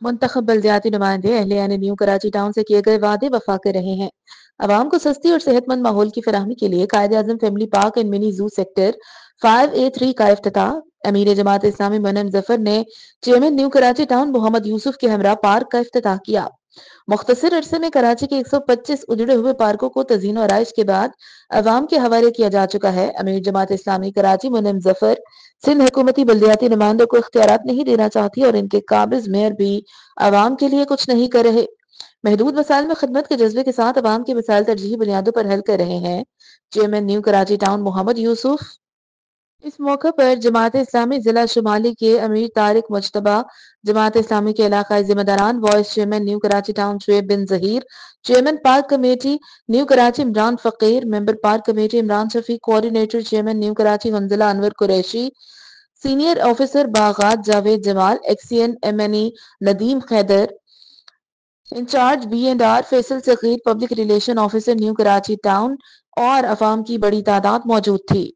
منتخب بلدیاتی نمائندے اہلیہ نے نیو کراچی ٹاؤن سے کیے گئے وعدے وفا کر رہے ہیں۔ عوام کو سستی اور صحت مند ماحول کی فراہمی کے لیے Quaid Azam family park and mini zoo sector 5A3 کا افتتاح۔ امیر جماعت اسلامی منم ظفر نے chairman new Karachi town Muhammad Yousuf کے ہمراہ پارک کا افتتاح کیا۔ مختصر عرصے میں کراچی کے 125 اجڑے ہوئے پارکوں کو تزئین و آرائش کے بعد عوام کے حوالے کیا جا چکا ہے۔ امیر جماعت اسلامی کراچی منم ظفر سندھ حکومتی بلدیاتی نمائندوں کو اختیارات نہیں دینا چاہتی اور ان کے قابض میئر بھی عوام کے لیے کچھ نہیں کر رہے۔ محدود وسائل میں خدمت کے جذبے کے ساتھ عوام کے مسائل ترجیحی بنیادوں پر حل کر رہے ہیں۔ Chairman new Karachi town Muhammad یوسف۔ اس موقع پر جماعت اسلامی ضلع شمالی کے امیر طارق مجتبیٰ، جماعت اسلامی کے علاقائی ذمہ داران، vice chairman new Karachi town Shoaib bin Zaheer, chairman park committee new Karachi Imran Faqir, member park committee Imran Shafiq, coordinator chairman new Karachi Hanzala Anwar Qureshi, senior officer باغات Javed Jamal, XEN MNE Nadeem Haider, incharge B&R Faisal Sagheer, public relation officer new Karachi town اور عوام کی بڑی تعداد موجود تھی۔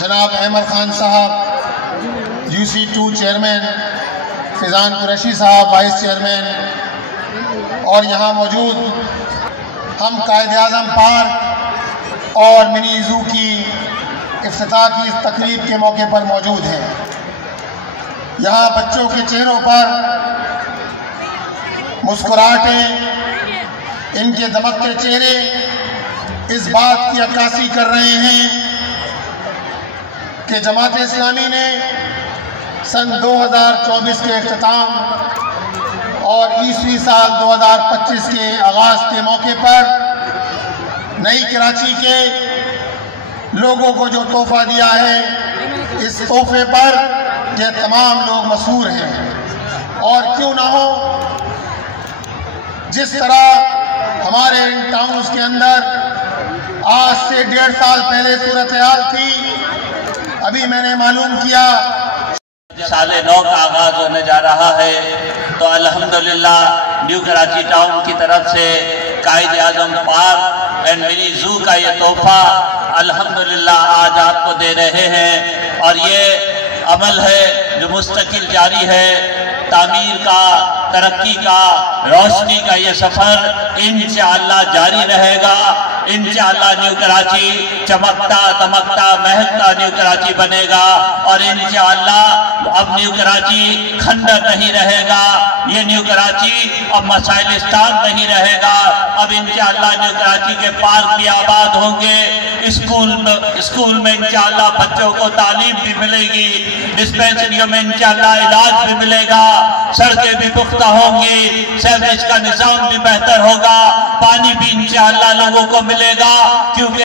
جناب احمد خان صاحب UC2 چیئرمین، فیضان قریشی صاحب وائس چیئرمین، اور یہاں موجود ہم قائد اعظم پارک اور منی زو کی افتتاح کی اس تقریب کے موقع پر موجود ہیں۔ یہاں بچوں کے چہروں پر مسکراہٹیں، ان کے دمکتے چہرے اس بات کی عکاسی کر رہے ہیں کہ جماعت اسلامی نے سن 2024 کے اختتام اور عیسوی سال 2025 کے آغاز کے موقع پر نئی کراچی کے لوگوں کو جو تحفہ دیا ہے، اس تحفے پر یہ تمام لوگ مسحور ہیں۔ اور کیوں نہ ہو، جس طرح ہمارے ان ٹاؤنز کے اندر آج سے 1.5 سال پہلے صورتحال تھی، ابھی میں نے معلوم کیا سال نو کا آغاز ہونے جا رہا ہے، تو الحمدللہ نیو کراچی ٹاؤن کی طرف سے Quaid Azam park and mini زو کا یہ تحفہ الحمدللہ آج آپ کو دے رہے ہیں، اور یہ عمل ہے جو مستقل جاری ہے۔ تعمیر کا، ترقی کا، روشنی کا یہ سفر انشاءاللہ جاری رہے گا۔ انشاءاللہ نیو کراچی چمکتا دمکتا مہکتا نیو کراچی بنے گا، اور انشاءاللہ اب نیو کراچی کھنڈر نہیں رہے گا، یہ نیو کراچی اب مسائلستان نہیں رہے گا۔ اب انشاءاللہ نیو کراچی کے پارک بھی آباد ہوں گے، اسکول میں انشاءاللہ بچوں کو تعلیم بھی ملے گی، ڈسپینسریوں میں انشاءاللہ علاج بھی ملے گا، سڑکیں بھی پختہ ہوں گی، سیوریج کا نظام بھی بہتر ہوگا، پانی بھی انشاءاللہ لوگوں کو ملے گا، کیونکہ